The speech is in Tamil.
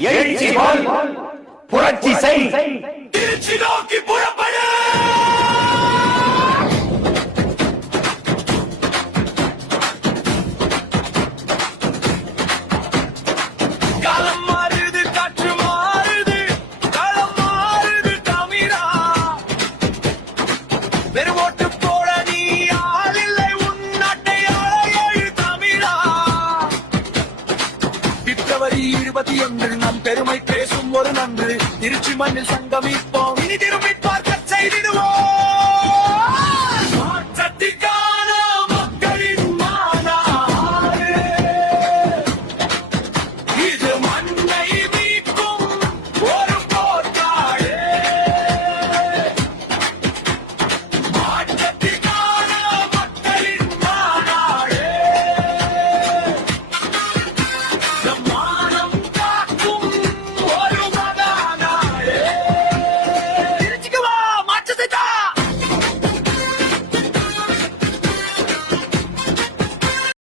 எழுச்சி போல் புரட்சி செய். திருச்சி நோக்கி புறப்படு. காலம் மாறுது, காற்று மாறுது, களம் மாறுது தமிழா. வெறும் ஓட்டு போட நீ ஆள் இல்லை, உன் நாட்டை ஆள எழு தமிழா. பிப்ரவரி 21 நம் பெருமை பேசும் ஒரு நன்று. திருச்சி மண்ணில் சங்கமிப்போம், இனி திரும்பி பார்க்க செய்திடுவோம்.